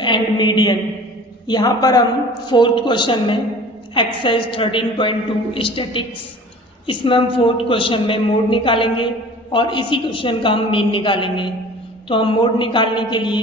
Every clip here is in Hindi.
And median. यहाँ पर हम फोर्थ क्वेश्चन में एक्सरसाइज 13.2 स्टैटिक्स, इसमें हम फोर्थ क्वेश्चन में मोड निकालेंगे और इसी क्वेश्चन का हम मीन निकालेंगे। तो हम मोड निकालने के लिए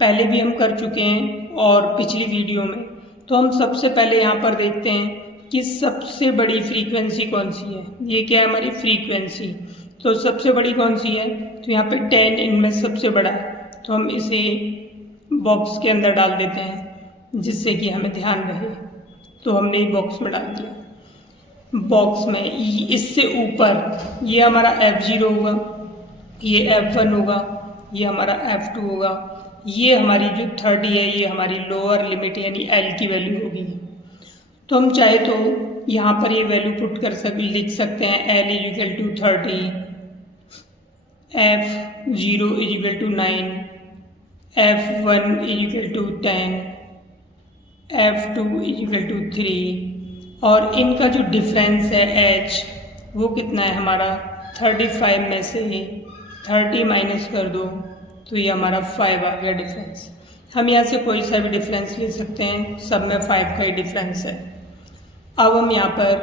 पहले भी हम कर चुके हैं और पिछली वीडियो में। तो हम सबसे पहले यहाँ पर देखते हैं कि सबसे बड़ी फ्रीक्वेंसी कौन सी है। ये क्या है हमारी फ्रीक्वेंसी, तो सबसे बड़ी कौन सी है, तो यहाँ पे 10 इनमें सबसे बड़ा है। तो हम इसे बॉक्स के अंदर डाल देते हैं जिससे कि हमें ध्यान रहे। तो हमने एक बॉक्स में डाल दिया। बॉक्स में इससे ऊपर ये हमारा F0 होगा, ये F1 होगा, ये हमारा F2 होगा, ये हमारी जो 30 है ये हमारी लोअर लिमिट यानी L की वैल्यू होगी। तो हम चाहे तो यहाँ पर ये वैल्यू पुट कर लिख सकते हैं L = 30, F0 = 9, F1 = 10, F2 = 3 और इनका जो डिफरेंस है H वो कितना है हमारा 35 में से 30 माइनस कर दो तो ये हमारा 5 आ गया डिफरेंस। हम यहाँ से कोई सा भी डिफरेंस ले सकते हैं, सब में 5 का ही डिफरेंस है। अब हम यहाँ पर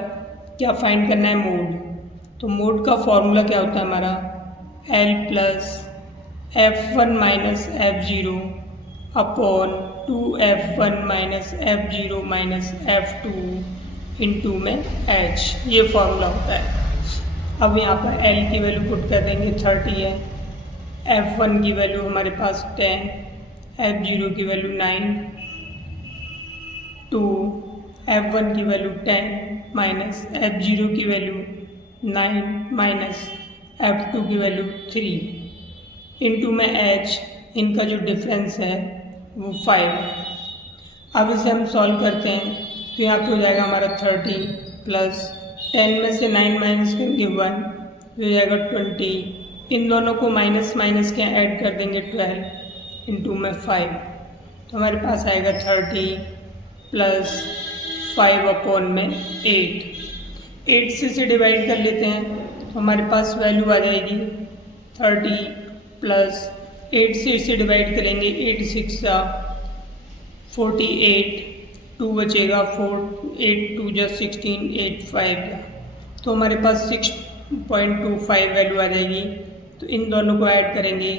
क्या फाइंड करना है, मोड। तो मोड का फॉर्मूला क्या होता है हमारा L plus F1 minus F0 upon 2F1 minus F0 minus F2 into में H, ये फॉर्मूला होता है। अब यहाँ पर L की वैल्यू पुट कर देंगे 30 है, F1 की वैल्यू हमारे पास 10, F0 की वैल्यू 9, 2, F1 की वैल्यू 10 माइनस F0 की वैल्यू 9 माइनस F2 की वैल्यू 3 इंटू में H, इनका जो डिफरेंस है वो 5 है। अब इसे हम सॉल्व करते हैं तो यहाँ पे हो जाएगा हमारा 30 प्लस 10 में से 9 माइनस करेंगे 1, हो जाएगा 20। इन दोनों को माइनस माइनस के ऐड कर देंगे 12 इंटू में 5, तो हमारे पास आएगा 30 प्लस 5 अपॉन में 8 से इसे डिवाइड कर लेते हैं तो हमारे पास वैल्यू आ जाएगी 30 प्लस 8 से इसे डिवाइड करेंगे 8 6 48, 2 बचेगा 4, 8 2 जा 16, 8 5 तो हमारे पास 6.25 वैल्यू आ जाएगी। तो इन दोनों को ऐड करेंगे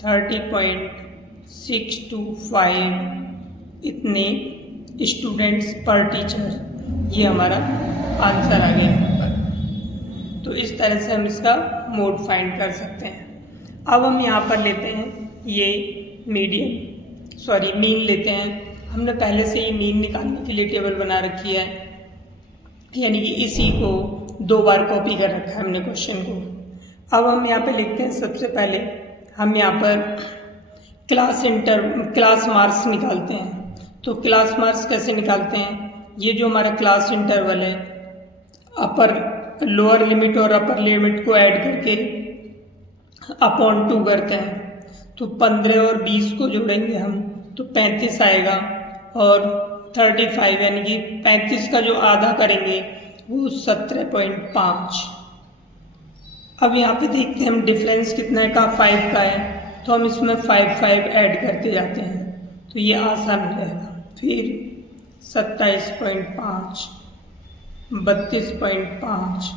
30.625 इतने स्टूडेंट्स पर टीचर, ये हमारा आंसर आ गया यहाँ पर। तो इस तरह से हम इसका मोड फाइंड कर सकते हैं। अब हम यहाँ पर लेते हैं ये मीन लेते हैं। हमने पहले से ही मीन निकालने के लिए टेबल बना रखी है, यानी कि इसी को 2 बार कॉपी कर रखा है हमने क्वेश्चन को। अब हम यहाँ पे लिखते हैं, सबसे पहले हम यहाँ पर क्लास मार्क्स निकालते हैं। तो क्लास मार्क्स कैसे निकालते हैं, ये जो हमारा क्लास इंटरवल है लोअर लिमिट और अपर लिमिट को ऐड करके अपॉन 2 करते हैं। तो 15 और 20 को जोड़ेंगे हम तो 35 आएगा और 35 यानी कि 35 का जो आधा करेंगे वो 17.5। अब यहाँ पे देखते हैं हम डिफरेंस कितना है का 5 का है, तो हम इसमें 5 ऐड करते जाते हैं तो ये आसान हो जाएगा। फिर 27.5, 32.5,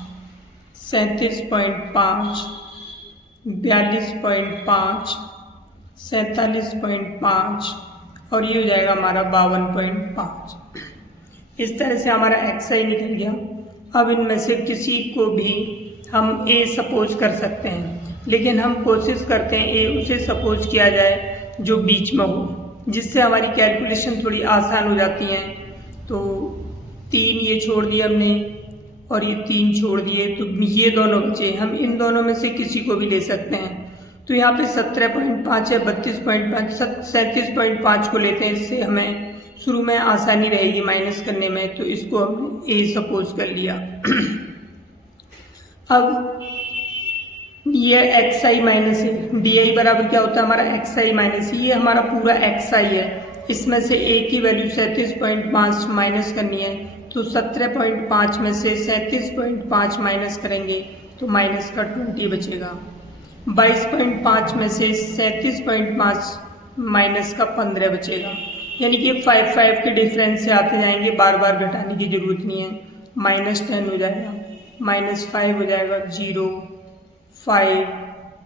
37.5, 42.5, 47.5 और ये हो जाएगा हमारा 52.5। इस तरह से हमारा XI निकल गया। अब इनमें से किसी को भी हम A सपोज कर सकते हैं, लेकिन हम कोशिश करते हैं A उसे सपोज किया जाए जो बीच में हो, जिससे हमारी कैलकुलेशन थोड़ी आसान हो जाती है। तो 3 ये छोड़ दिए हमने और ये 3 छोड़ दिए, तो ये दोनों बचे। हम इन दोनों में से किसी को भी ले सकते हैं। तो यहाँ पे 17.5 है, 32.5, 37.5 को लेते हैं। इससे हमें शुरू में आसानी रहेगी माइनस करने में, तो इसको हमने A सपोज कर लिया। अब ये XI माइनस है, DI बराबर क्या होता है हमारा XI माइनस, ये हमारा पूरा XI है। इसमें से A की वैल्यू 37.5 माइनस करनी है, तो 17.5 में से 37.5 माइनस करेंगे तो माइनस का 20 बचेगा। 22.5 में से 37.5 माइनस का 15 बचेगा, यानी कि 5 के डिफरेंस से आते जाएंगे, बार बार घटाने की ज़रूरत नहीं है। -10 हो जाएगा, -5 हो जाएगा, 0, 5,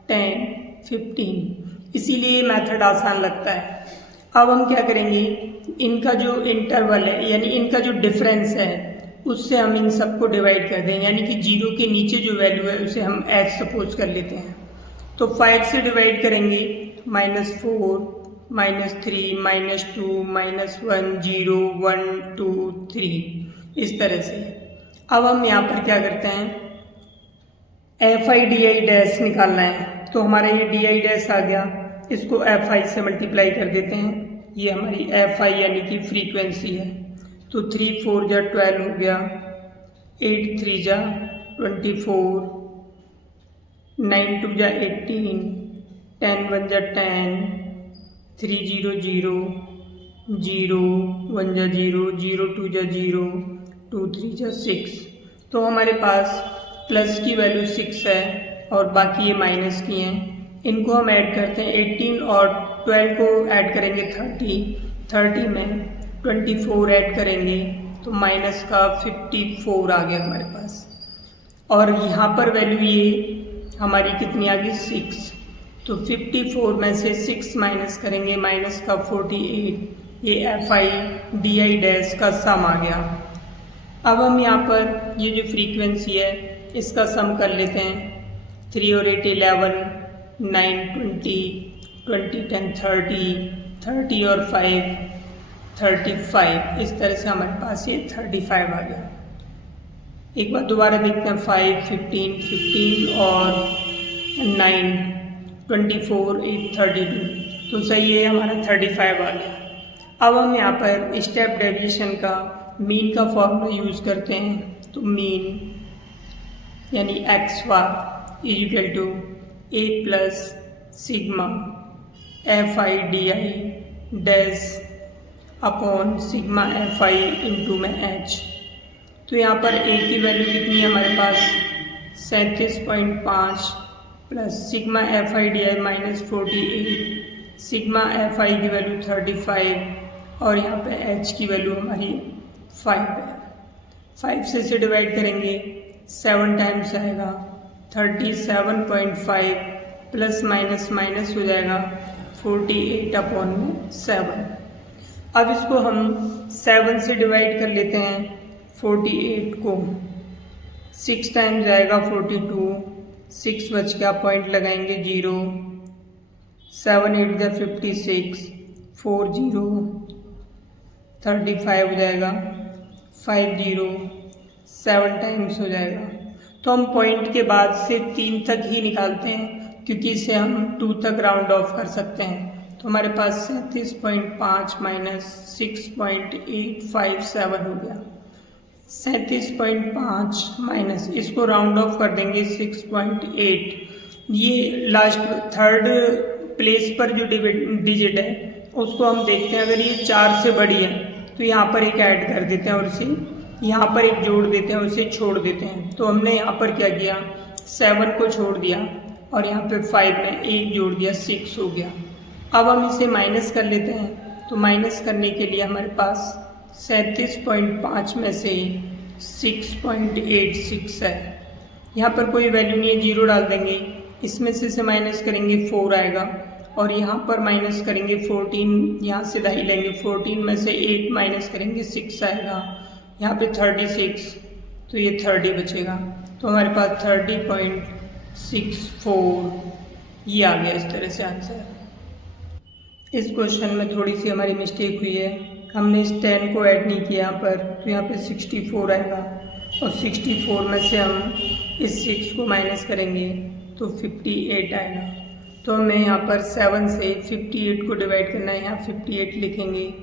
10, 15। इसीलिए मेथड आसान लगता है। अब हम क्या करेंगे, इनका जो इंटरवल है यानी इनका जो डिफरेंस है उससे हम इन सबको डिवाइड कर देंगे, यानी कि 0 के नीचे जो वैल्यू है उसे हम एच सपोज कर लेते हैं। तो 5 से डिवाइड करेंगे, -4, -3, -2, -1, 0, 1, 2, 3, इस तरह से। अब हम यहाँ पर क्या करते हैं, FI/DI' निकालना है। तो हमारा ये DI' आ गया, इसको FI से मल्टीप्लाई कर देते हैं। ये हमारी FI यानी कि फ्रीक्वेंसी है। तो 3 4 जा 12 हो गया, 8 3 जा 24, 9 2 जा 18, 10 1 जा 10, 3 0 0, 0 1 जा 0, 0 2 जा 0, 2 3 जा 6। तो हमारे पास प्लस की वैल्यू 6 है और बाकी ये माइनस की हैं। इनको हम ऐड करते हैं, 18 और 12 को ऐड करेंगे 30 में 24 ऐड करेंगे तो माइनस का 54 आ गया हमारे पास। और यहाँ पर वैल्यू ये हमारी कितनी आ गई, 6। तो 54 में से 6 माइनस करेंगे, माइनस का 48। ये FI/DI' का सम आ गया। अब हम यहाँ पर ये जो फ्रीक्वेंसी है इसका सम कर लेते हैं। 3 और 8 11, 9 20, 20 10 30, 30 और 5 35। इस तरह से हमारे पास ये 35 आ गया। एक बार दोबारा देखते हैं, 5 15 15 और 9 24 8 32। तो सही है, हमारा 35 आ गया। अब हम यहाँ पर स्टेप डेविएशन का मीन का फॉर्मूला यूज़ करते हैं। तो मीन यानी x bar equal to a plus sigma FI/DI dash upon sigma FI into में h। तो यहाँ पर a की वैल्यू कितनी है हमारे पास, 37.5 plus sigma FI/DI -48, sigma FI की वैल्यू 35 और यहाँ पे h की वैल्यू हमारी 5 है। 5 से इसे डिवाइड करेंगे, 7 टाइम्स आएगा, 37.5 प्लस माइनस माइनस हो जाएगा 48/7। अब इसको हम 7 से डिवाइड कर लेते हैं, 48 को 6 टाइम्स आएगा 42, 6 बच गया, पॉइंट लगाएंगे 0, 7 8 जा 56, 4 0 35 हो जाएगा, 5 0 7 टाइम्स हो जाएगा। तो हम पॉइंट के बाद से 3 तक ही निकालते हैं क्योंकि इसे हम 2 तक राउंड ऑफ कर सकते हैं। तो हमारे पास 37.5 माइनस 6.857 हो गया। 37.5 माइनस, इसको राउंड ऑफ कर देंगे 6.8। ये लास्ट थर्ड प्लेस पर जो डिजिट है उसको हम देखते हैं, अगर ये 4 से बड़ी है तो यहाँ पर एक ऐड कर देते हैं और इसे यहाँ पर एक जोड़ देते हैं, उसे छोड़ देते हैं। तो हमने यहाँ पर क्या किया, 7 को छोड़ दिया और यहाँ पे 5 में एक जोड़ दिया, 6 हो गया। अब हम इसे माइनस कर लेते हैं। तो माइनस करने के लिए हमारे पास 37.5 में से 6.86 है। यहाँ पर कोई वैल्यू नहीं है, 0 डाल देंगे, इसमें से इसे माइनस करेंगे 4 आएगा और यहाँ पर माइनस करेंगे 14, यहाँ से दाई लेंगे 14 में से 8 माइनस करेंगे 6 आएगा, यहाँ पे 36 तो ये 30 बचेगा। तो हमारे पास 30.64 ये आ गया इस तरह से आंसर। इस क्वेश्चन में थोड़ी सी हमारी मिस्टेक हुई है, हमने इस 10 को ऐड नहीं किया यहाँ पर, तो यहाँ पे 64 आएगा और 64 में से हम इस 6 को माइनस करेंगे तो 58 आएगा। तो हमें यहाँ पर 7 से 58 को डिवाइड करना है, यहाँ 58 लिखेंगे,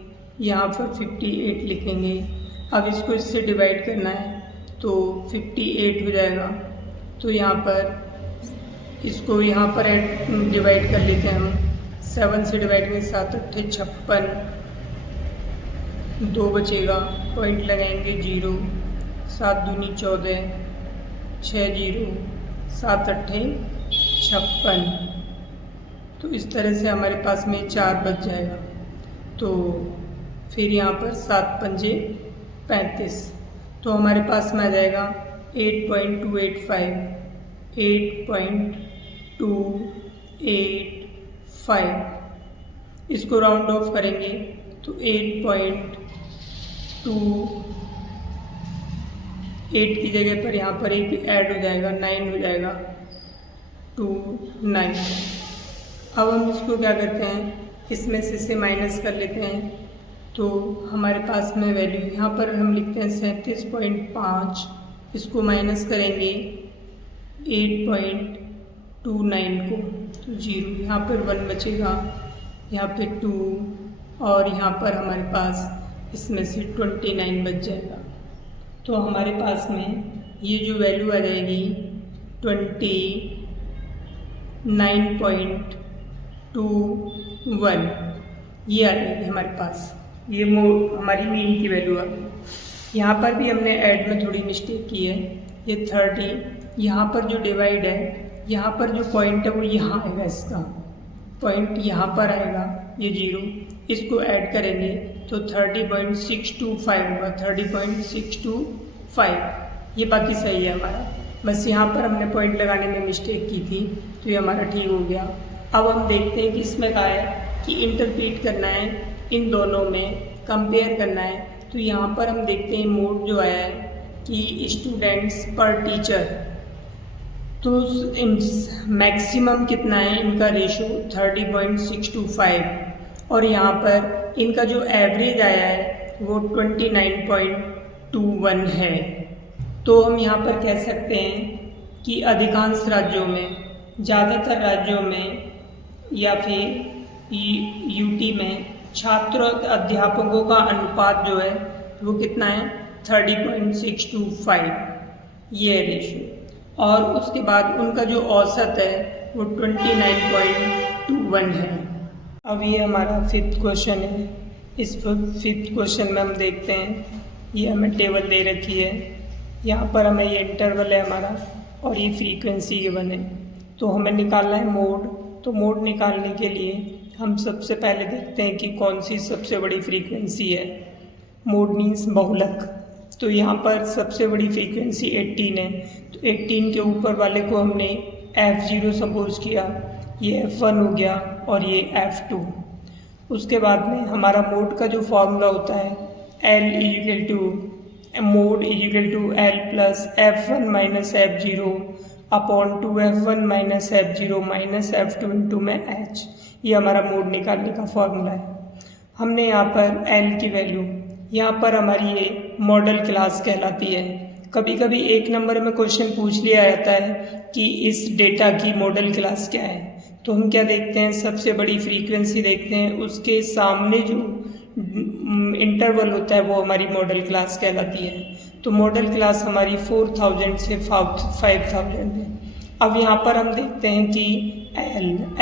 यहाँ पर 58 लिखेंगे। अब इसको इससे डिवाइड करना है तो 58 हो जाएगा। तो यहाँ पर इसको यहाँ पर डिवाइड कर लेते हैं हम, 7 से डिवाइड करेंगे 7 8 56, 2 बचेगा, पॉइंट लगाएंगे 0, 7 दूनी 14, 6 0 7 8 56। तो इस तरह से हमारे पास में 4 बच जाएगा। तो फिर यहाँ पर 7 पंजे 35, तो हमारे पास में आ जाएगा 8.285, 8.285। इसको राउंड ऑफ करेंगे तो 8 की जगह पर यहाँ पर एक ऐड हो जाएगा, 9 हो जाएगा, 29। अब हम इसको क्या करते हैं, इसमें से इसे माइनस कर लेते हैं। तो हमारे पास में वैल्यू यहाँ पर हम लिखते हैं 37.5, इसको माइनस करेंगे 8.29 को, तो 0, यहाँ पर 1 बचेगा, यहाँ पे 2 और यहाँ पर हमारे पास इसमें से 29 बच जाएगा। तो हमारे पास में ये जो वैल्यू आ जाएगी 29.21, ये आ जाएगी हमारे पास। ये हमारी मीन की वैल्यू आ गई। यहाँ पर भी हमने ऐड में थोड़ी मिस्टेक की है। ये 30, यहाँ पर जो डिवाइड है, यहाँ पर जो पॉइंट है वो यहाँ आएगा, इसका पॉइंट यहाँ पर आएगा, ये 0, इसको ऐड करेंगे तो 30.625 होगा, 30.625। ये बाकी सही है हमारा, बस यहाँ पर हमने पॉइंट लगाने में मिस्टेक की थी, तो ये हमारा ठीक हो गया। अब हम देखते हैं कि इसमें कहा है कि इंटरप्रीट करना है, इन दोनों में कंपेयर करना है। तो यहाँ पर हम देखते हैं मोड जो आया है कि स्टूडेंट्स पर टीचर, तो मैक्सिमम कितना है इनका रेशो 30.625, और यहाँ पर इनका जो एवरेज आया है वो 29.21 है। तो हम यहाँ पर कह सकते हैं कि अधिकांश राज्यों में, ज़्यादातर राज्यों में या फिर यूटी में छात्रों अध्यापकों का अनुपात जो है वो कितना है 30.625, ये रेशो, और उसके बाद उनका जो औसत है वो 29.21 है। अब ये हमारा 5th क्वेश्चन है। इस 5th क्वेश्चन में हम देखते हैं, ये हमें टेबल दे रखी है, यहाँ पर हमें ये इंटरवल है हमारा और ये फ्रीक्वेंसी गिवन है। तो हमें निकालना है मोड। तो मोड निकालने के लिए हम सबसे पहले देखते हैं कि कौन सी सबसे बड़ी फ्रीक्वेंसी है। मोड मीन्स बहुलक। तो यहाँ पर सबसे बड़ी फ्रीक्वेंसी 18 है, तो 18 के ऊपर वाले को हमने F0 सपोज किया, ये F1 हो गया और ये F2। उसके बाद में हमारा मोड का जो फॉर्मूला होता है mode equal to L plus F1 minus F0 upon 2F1 minus F0 minus F2 into में H, ये हमारा मोड निकालने का फॉर्मूला है। हमने यहाँ पर L की वैल्यू, यहाँ पर हमारी ये मॉडल क्लास कहलाती है। कभी कभी 1 नंबर में क्वेश्चन पूछ लिया जाता है कि इस डेटा की मॉडल क्लास क्या है। तो हम क्या देखते हैं, सबसे बड़ी फ्रीक्वेंसी देखते हैं, उसके सामने जो इंटरवल होता है वो हमारी मॉडल क्लास कहलाती है। तो मॉडल क्लास हमारी 4000 से 5000 है। अब यहाँ पर हम देखते हैं कि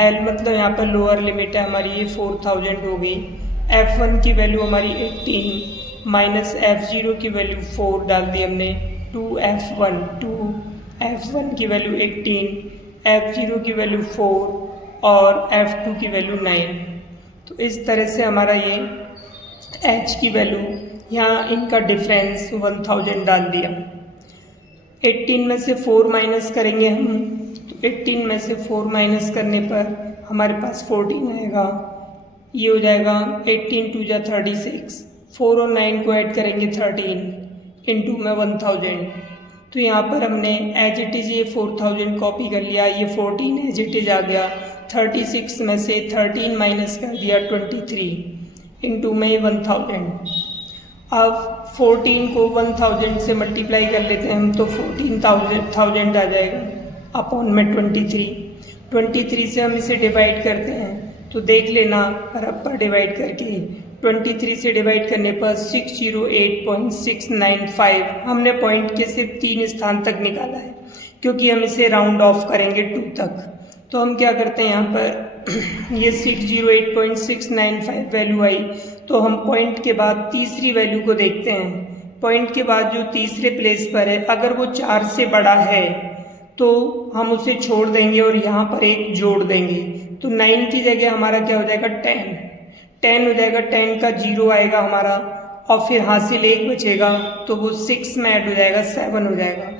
L मतलब यहाँ पर लोअर लिमिट है हमारी, ये 4000 हो गई। F1 की वैल्यू हमारी 18 माइनस F0 की वैल्यू 4 डाल दी हमने, 2F1 की वैल्यू 18, F0 की वैल्यू 4 और F2 की वैल्यू 9। तो इस तरह से हमारा ये H की वैल्यू, यहाँ इनका डिफरेंस 1000 डाल दिया। 18 में से 4 माइनस करेंगे हम, तो 18 में से 4 माइनस करने पर हमारे पास 14 आएगा। ये हो जाएगा 18 2 जा 36, 4 और 9 को ऐड करेंगे 13 इंटू में 1000। तो यहाँ पर हमने एज इट इज़ ये 4000 कॉपी कर लिया, ये 14 एज इट इज़ आ गया। 36 में से 13 माइनस कर दिया 23 इंटू में 1000। अब 14 को 1000 से मल्टीप्लाई कर लेते हैं हम, तो 14,000 आ जाएगा अपॉन में 23 से हम इसे डिवाइड करते हैं। तो देख लेना रब पर डिवाइड करके, 23 से डिवाइड करने पर 608.695। हमने पॉइंट के सिर्फ 3 स्थान तक निकाला है, क्योंकि हम इसे राउंड ऑफ करेंगे 2 तक। तो हम क्या करते हैं, यहाँ पर ये 608.695 वैल्यू आई, तो हम पॉइंट के बाद तीसरी वैल्यू को देखते हैं। पॉइंट के बाद जो तीसरे प्लेस पर है, अगर वो 4 से बड़ा है तो हम उसे छोड़ देंगे और यहाँ पर एक जोड़ देंगे। तो 9 की जगह हमारा क्या हो जाएगा 10 हो जाएगा, 10 का 0 आएगा हमारा और फिर हासिल 1 बचेगा तो वो 6 में ऐड हो जाएगा 7 हो जाएगा।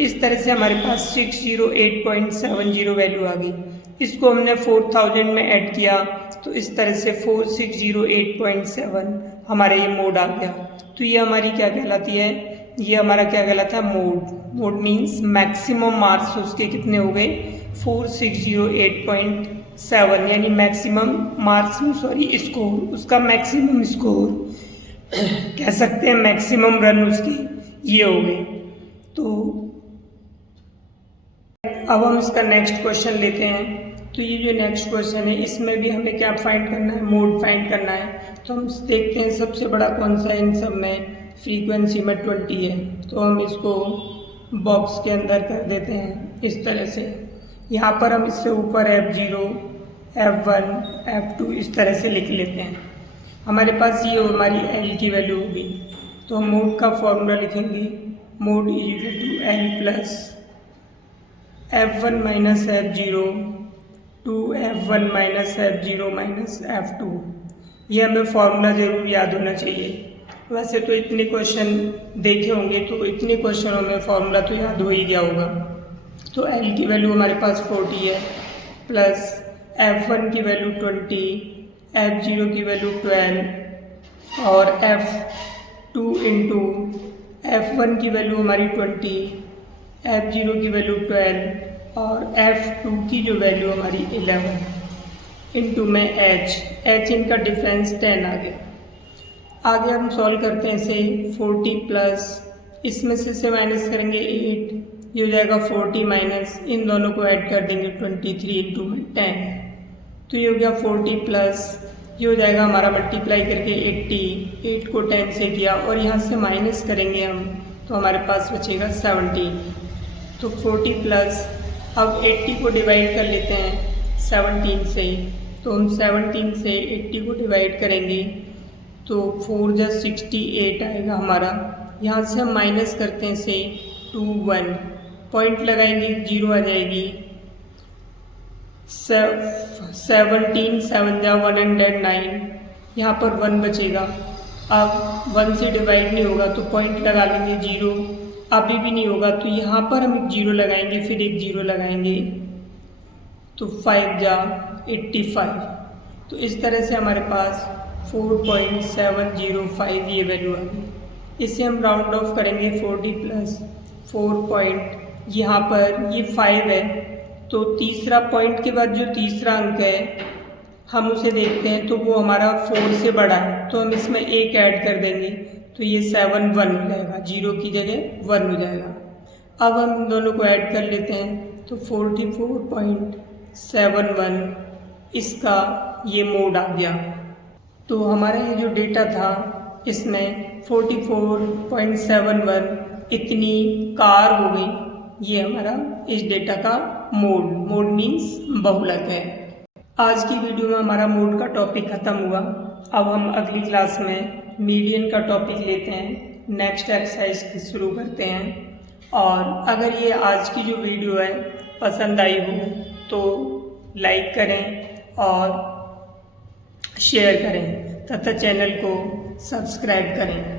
इस तरह से हमारे पास 608.70 वैल्यू आ गई। इसको हमने 4000 में ऐड किया तो इस तरह से 4608.7 हमारा ये मोड आ गया। तो ये हमारी क्या कहलाती है, ये हमारा क्या कहलाता है मोड मीन्स मैक्सिमम मार्क्स उसके कितने हो गए 4608.7 यानी मैक्सिमम मार्क्स स्कोर, उसका मैक्सिमम स्कोर कह सकते हैं, मैक्सिमम रन उसके ये हो गए। तो अब हम इसका नेक्स्ट क्वेश्चन लेते हैं। तो ये जो नेक्स्ट क्वेश्चन है इसमें भी हमें क्या फाइंड करना है, मोड फाइंड करना है। तो हम देखते हैं सबसे बड़ा कौन सा है इन सब में, फ्रीक्वेंसी में 20 है। तो हम इसको बॉक्स के अंदर कर देते हैं इस तरह से। यहाँ पर हम इससे ऊपर F0, F1, F2 इस तरह से लिख लेते हैं। हमारे पास ये हमारी L की वैल्यू होगी। तो हम मोड का फॉर्मूला लिखेंगे, mode is equal to L plus F1 minus F0 two F1 minus F0 minus F2। ये हमें फॉर्मूला ज़रूर याद होना चाहिए। वैसे तो इतने क्वेश्चन देखे होंगे तो इतने क्वेश्चनों में फॉर्मूला तो याद हो ही गया होगा। तो L की वैल्यू हमारे पास 40 है प्लस F1 की वैल्यू 20, F0 की वैल्यू 12 और F2 इंटू F1 की वैल्यू हमारी 20, F0 की वैल्यू 12 और F2 की जो वैल्यू हमारी 11 इंटू में H इनका डिफरेंस 10 आ गया। आगे हम सॉल्व करते हैं इसे 40 प्लस इसमें से माइनस करेंगे 8, ये हो जाएगा 40 माइनस इन दोनों को ऐड कर देंगे 23 इंटू में 10। तो ये हो गया 40 प्लस ये हो जाएगा हमारा मल्टीप्लाई करके 80, 8 को 10 से किया और यहाँ से माइनस करेंगे हम तो हमारे पास बचेगा 17। तो 40 प्लस अब 80 को डिवाइड कर लेते हैं 17 से। तो हम 17 से 80 को डिवाइड करेंगे तो 4 + 68 आएगा हमारा। यहाँ से हम माइनस करते हैं से 2 1 पॉइंट लगाएंगे 0 आ जाएगी। 17 7 जा 109 यहाँ पर 1 बचेगा। अब 1 से डिवाइड नहीं होगा तो पॉइंट लगा लेंगे 0, अभी भी नहीं होगा तो यहाँ पर हम एक 0 लगाएंगे फिर एक 0 लगाएंगे तो 5 जा 85। तो इस तरह से हमारे पास 4.705 ये वैल्यू आ गई। इसे हम राउंड ऑफ करेंगे 40 प्लस 4 पॉइंट यहाँ पर ये 5 है तो तीसरा पॉइंट के बाद जो तीसरा अंक है हम उसे देखते हैं तो वो हमारा 4 से बड़ा है तो हम इसमें एक ऐड कर देंगे तो ये 7 1 हो जाएगा, 0 की जगह 1 हो जाएगा। अब हम दोनों को ऐड कर लेते हैं तो 44.71 इसका ये मोड आ गया। तो हमारा ये जो डेटा था इसमें 44.71 इतनी कार हो गई, ये हमारा इस डेटा का मोड मीन्स बहुलक है। आज की वीडियो में हमारा मोड का टॉपिक ख़त्म हुआ। अब हम अगली क्लास में मीडियन का टॉपिक लेते हैं, नेक्स्ट एक्सरसाइज शुरू करते हैं। और अगर ये आज की जो वीडियो है पसंद आई हो तो लाइक करें और शेयर करें तथा चैनल को सब्सक्राइब करें।